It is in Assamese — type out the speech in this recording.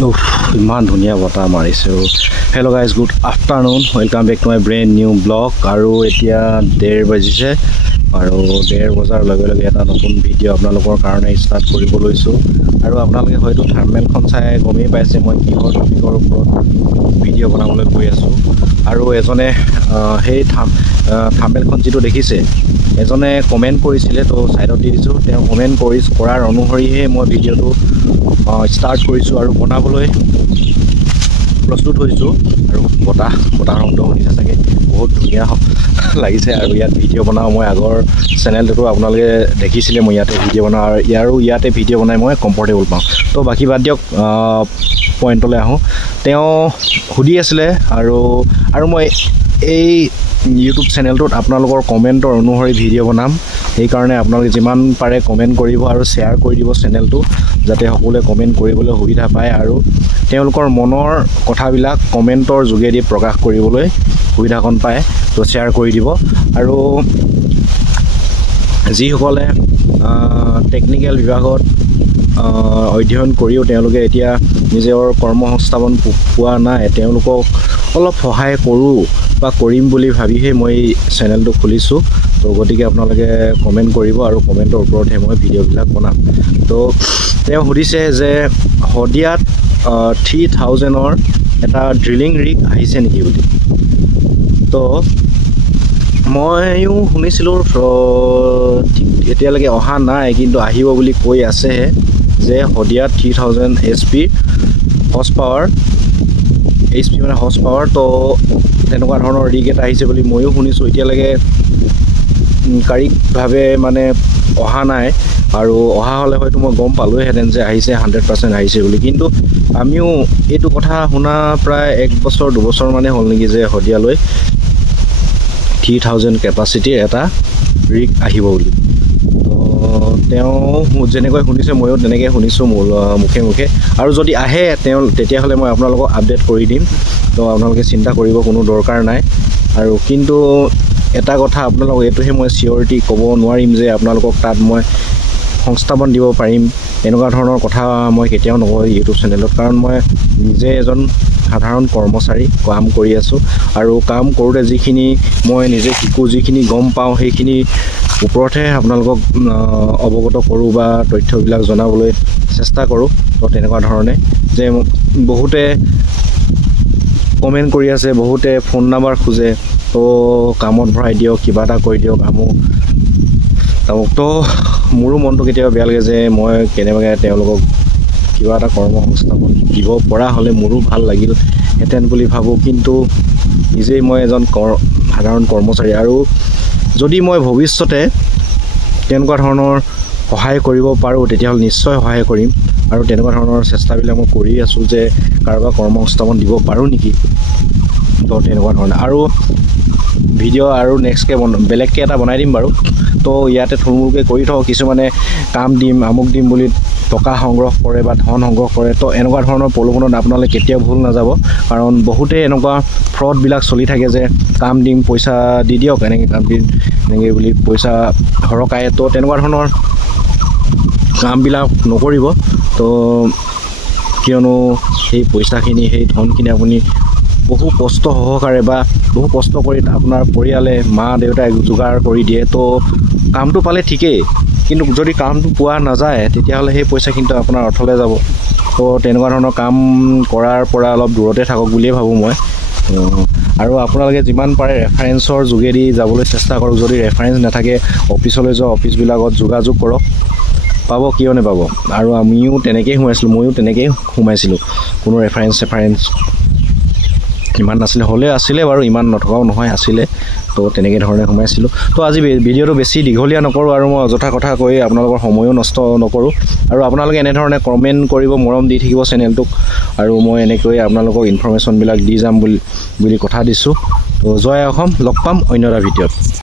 ইমান ধুনীয়া বতাহ মাৰিছে। Hello' guys, good afternoon, welcome back to my brand new blog. আৰু এতিয়া 1:30 বাজিছে আৰু 1:30 বজাৰ লগে লগে এটা নতুন ভিডিঅ' আপোনালোকৰ কাৰণে ষ্টাৰ্ট কৰিব লৈছোঁ। আৰু আপোনালোকে হয়তো থাম্বনেইলখন চাই গমেই পাইছে মই কিহৰ টপিকৰ ওপৰত ভিডিঅ' বনাবলৈ গৈ আছোঁ। আৰু এজনে সেই থাম্বনেইলখন যিটো দেখিছে এজনে কমেণ্ট কৰিছিলে, তো ছাইডত দি দিছোঁ। তেওঁ কমেণ্ট কৰাৰ অনুসৰিহে মই ভিডিঅ'টো ষ্টাৰ্ট কৰিছোঁ আৰু বনাবলৈ প্ৰস্তুত হৈছোঁ। আৰু বতাহ শব্দ শুনিছে চাগে, বহুত ধুনীয়া লাগিছে। আৰু ইয়াত ভিডিঅ' বনাওঁ মই, আগৰ চেনেলটোতো আপোনালোকে দেখিছিলে মই ইয়াতে ভিডিঅ' বনাওঁ, আৰু ইয়াতে ভিডিঅ' বনাই মই কমফৰ্টেবল পাওঁ। তো বাকী বাদ দিয়ক, পইণ্টলৈ আহোঁ। তেওঁ সুধি আছিলে আৰু মই এই ইউটিউব চেনেলটোত আপোনালোকৰ কমেণ্টৰ অনুসৰি ভিডিঅ' বনাম। সেইকাৰণে আপোনালোকে যিমান পাৰে কমেণ্ট কৰিব আৰু শ্বেয়াৰ কৰি দিব চেনেলটো, যাতে সকলোৱে কমেণ্ট কৰিবলৈ সুবিধা পায় আৰু তেওঁলোকৰ মনৰ কথাবিলাক কমেণ্টৰ যোগেদি প্ৰকাশ কৰিবলৈ সুবিধাকণ পায়। তো শ্বেয়াৰ কৰি দিব। আৰু যিসকলে টেকনিকেল বিভাগত অধ্যয়ন কৰিও তেওঁলোকে এতিয়া নিজৰ কৰ্মসংস্থাপন পোৱা নাই, তেওঁলোকক অলপ সহায় কৰোঁ বা কৰিম বুলি ভাবিহে মই এই চেনেলটো খুলিছোঁ। তো গতিকে আপোনালোকে কমেণ্ট কৰিব আৰু কমেণ্টৰ ওপৰতহে মই ভিডিঅ'বিলাক বনাম। তো তেওঁ সুধিছে যে শদিয়াত 3000ৰ এটা ড্ৰিলিং ৰিগ আহিছে নেকি বুলি। তো ময়ো শুনিছিলোঁ, এতিয়ালৈকে অহা নাই, কিন্তু আহিব বুলি কৈ আছেহে, যে শদিয়াত 3000 HP হৰ্চ পাৱাৰ, HP মানে হৰ্চ পাৱাৰ। তো তেনেকুৱা ধৰণৰ ৰিগ এটা আহিছে বুলি ময়ো শুনিছোঁ। এতিয়ালৈকে কাৰিকভাৱে মানে অহা নাই, আৰু অহা হ'লে হয়তো মই গম পালোঁহেঁতেন যে আহিছে, 100% আহিছে বুলি। কিন্তু আমিও এইটো কথা শুনা প্ৰায় 1 বছৰ 2 বছৰ মানে হ'ল নেকি, যে শদিয়ালৈ 3000 কেপাচিটিৰ এটা ৰিগ আহিব বুলি। তো তেওঁ যেনেকৈ শুনিছে ময়ো তেনেকৈ শুনিছোঁ মোৰ মুখে। আৰু যদি আহে তেতিয়াহ'লে মই আপোনালোকক আপডেট কৰি দিম। তো আপোনালোকে চিন্তা কৰিব কোনো দৰকাৰ নাই। আৰু কিন্তু এটা কথা আপোনালোকক এইটোহে মই চিয়ৰিটি ক'ব নোৱাৰিম যে আপোনালোকক তাত মই সংস্থাপন দিব পাৰিম, এনেকুৱা ধৰণৰ কথা মই কেতিয়াও নকওঁ ইউটিউব চেনেলত। কাৰণ মই নিজে এজন সাধাৰণ কৰ্মচাৰী, কাম কৰি আছোঁ। আৰু কাম কৰোঁতে যিখিনি মই নিজে শিকোঁ, যিখিনি গম পাওঁ, সেইখিনি ওপৰতহে আপোনালোকক অৱগত কৰোঁ বা তথ্যবিলাক জনাবলৈ চেষ্টা কৰোঁ। তো তেনেকুৱা ধৰণে যে বহুতে কমেণ্ট কৰি আছে, বহুতে ফোন নাম্বাৰ খোজে, তো কামত ভৰাই দিয়ক, কিবা এটা কৰি দিয়ক আমুক। তো মোৰো মনটো কেতিয়াবা বেয়া লাগে যে মই কেনেবাকৈ তেওঁলোকক কিবা এটা কৰ্মসংস্থাপন দিব পৰা হ'লে মোৰো ভাল লাগিলহেঁতেন বুলি ভাবোঁ। কিন্তু নিজেই মই এজন সাধাৰণ কৰ্মচাৰী, আৰু যদি মই ভৱিষ্যতে তেনেকুৱা ধৰণৰ সহায় কৰিব পাৰোঁ তেতিয়াহ'লে নিশ্চয় সহায় কৰিম। আৰু তেনেকুৱা ধৰণৰ চেষ্টাবিলাক মই কৰি আছোঁ যে কাৰোবাক কৰ্মসংস্থাপন দিব পাৰোঁ নেকি। তো তেনেকুৱা ধৰণে আৰু ভিডিঅ' আৰু নেক্সটকৈ বেলেগকৈ এটা বনাই দিম বাৰু। তো ইয়াতে থুলমূলকৈ কৰি থওঁ, কিছুমানে কাম দিম আমুক দিম বুলি টকা সংগ্ৰহ কৰে বা ধন সংগ্ৰহ কৰে। তো এনেকুৱা ধৰণৰ প্ৰলোভনত আপোনালোকে কেতিয়াও ভুল নাযাব, কাৰণ বহুতে এনেকুৱা ফ্ৰডবিলাক চলি থাকে যে কাম দিম, পইচা দি দিয়ক, এনেকৈ কাম দিম এনেকৈ বুলি পইচা সৰকায়। তো তেনেকুৱা ধৰণৰ কামবিলাক নকৰিব। তো কিয়নো সেই পইচাখিনি, সেই ধনখিনি আপুনি বহু কষ্ট সহকাৰে বা বহু কষ্ট কৰি আপোনাৰ পৰিয়ালে, মা দেউতাই যোগাৰ কৰি দিয়ে। তো কামটো পালে ঠিকেই, কিন্তু যদি কামটো পোৱা নাযায় তেতিয়াহ'লে সেই পইচা কিন্তু আপোনাৰ অৰ্থলৈ যাব। তো তেনেকুৱা ধৰণৰ কাম কৰাৰ পৰা অলপ দূৰতে থাকক বুলিয়ে ভাবোঁ মই। আৰু আপোনালোকে যিমান পাৰে ৰেফাৰেঞ্চৰ যোগেদি যাবলৈ চেষ্টা কৰক। যদি ৰেফাৰেঞ্চ নাথাকে অফিচলৈ যোৱা, অফিচবিলাকত যোগাযোগ কৰক, পাব, কিয় নাপাব। আৰু আমিও তেনেকৈয়ে ময়ো তেনেকৈয়ে সোমাইছিলোঁ। কোনো ৰেফাৰেঞ্চ ইমান নাছিলে, হ'লেও আছিলে বাৰু, ইমান নথকাও নহয়, আছিলে। তো তেনেকৈ ধৰণে সোমাইছিলোঁ। তো আজি ভিডিঅ'টো বেছি দীঘলীয়া নকৰোঁ, আৰু মই অযথা কথা কৈ আপোনালোকৰ সময়ো নষ্ট নকৰোঁ। আৰু আপোনালোকে এনেধৰণে কমেণ্ট কৰিব, মৰম দি থাকিব চেনেলটোক, আৰু মই এনেকৈ আপোনালোকক ইনফৰমেশ্যনবিলাক দি যাম বুলি কথা দিছোঁ। তো জয় অসম, লগ পাম অন্য এটা ভিডিঅ'ত।